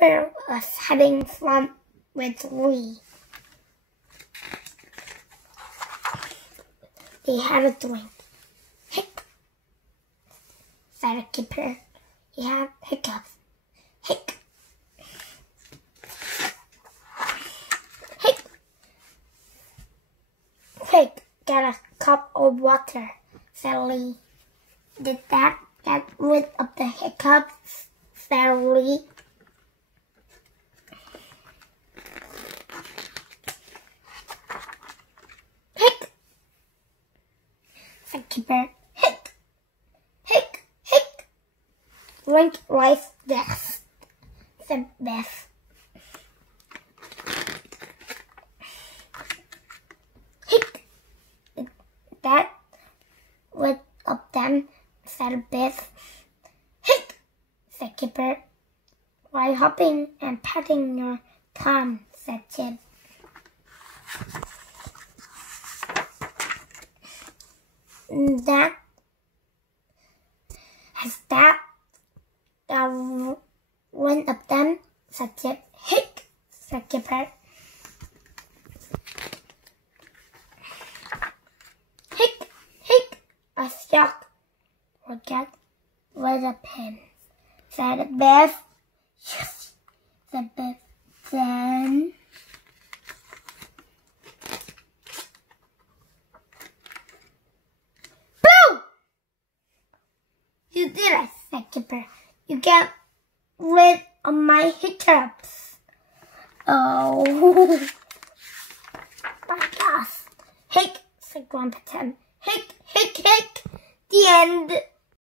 Kipper was having fun with Lee. They had a drink. Hic, said Kipper. He had hiccups. Hic. Hic. Quick, get a cup of water, said Lee. Did that get rid of the hiccups, said Lee. Hic, said Kipper. Hic, hic, hic. Drink life death, said Beth. Hic, that rid of them, said Beth. Hic, said Kipper. Why hopping and patting your thumb, said Chip. That one of them, said Chip. Hic, said Kipper. Hic, hic, a shock will get rid of him, said Beth. Yes, said Beth. Then boo! You did it, said Kipper. You get rid of my hiccups. Oh, my gosh. Hic, said Grandpa Tim. Hic, hic, hic. The end.